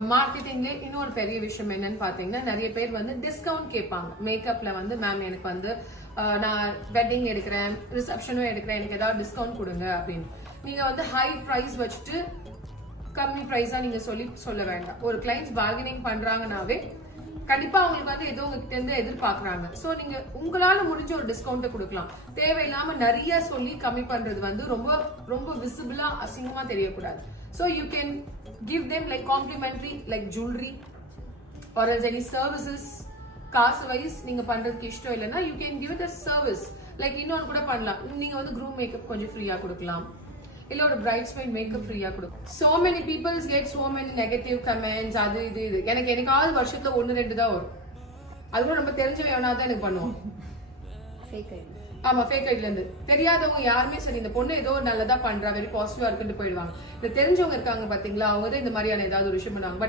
மார்க்கெட்டிங்ல இன்னொரு பெரிய விஷயம் என்னன்னு பாத்தீங்கன்னா, நிறைய பேர் வந்து டிஸ்கவுண்ட் கேட்பாங்க. மேக்கப்ல வந்து மேம் எனக்கு வந்து நான் வெட்டிங் எடுக்கிறேன், ரிசப்ஷனும் எடுக்கிறேன், எனக்கு ஏதாவது டிஸ்கவுண்ட் கொடுங்க அப்படின்னு. நீங்க வந்து ஹை பிரைஸ் வச்சுட்டு கம்மி பிரைஸா நீங்க சொல்ல வேண்டாம். ஒரு கிளைண்ட்ஸ் பார்கெனிங் பண்றாங்கனாவே கண்டிப்பா அவங்களுக்கு வந்து ஏதோ உங்ககிட்ட இருந்து எதிர்பார்க்கறாங்க. சோ நீங்க உங்களால முடிஞ்ச ஒரு டிஸ்கவுண்ட் கொடுக்கலாம். தேவையில்லாம நிறைய சொல்லி கம்மி பண்றது வந்து ரொம்ப ரொம்ப விசிபிளா அசிங்கமா தெரியக்கூடாது. So you can give them like complimentary like jewelry or else any services. காசு வைஸ் நீங்க பண்றதுக்கு இஷ்டம் இல்லைன்னா you can give it as service. Like இன்னொன்னு கூட பண்ணலாம். நீங்க வந்து groom மேக்கப் கொஞ்சம் ஃப்ரீயா கொடுக்கலாம், இல்ல ஒரு bridesmaid மேக்கப் ஃப்ரீயா கொடுக்கலாம். So many people get so many negative comments. அது இது எனக்கு என்னைக்காவது வருஷத்துல 1-2 தான் வரும். அது கூட நம்ம தெரிஞ்சவன் எவனாதான் எனக்கு பண்ணுவோம். ஆமா, ஃபேக் ஐடில இருந்து தெரியாதவங்க யாருமே சரி இந்த பொண்ணு ஏதோ நல்லதா பண்றா, வெரி பாசிட்டிவா இருக்குன்னு போயிடுவாங்க. இந்த தெரிஞ்சவங்க இருக்காங்க பாத்தீங்களா, அவங்க தான் இந்த மாதிரியான ஏதாவது ஒரு விஷயம் பண்ணுவாங்க. பட்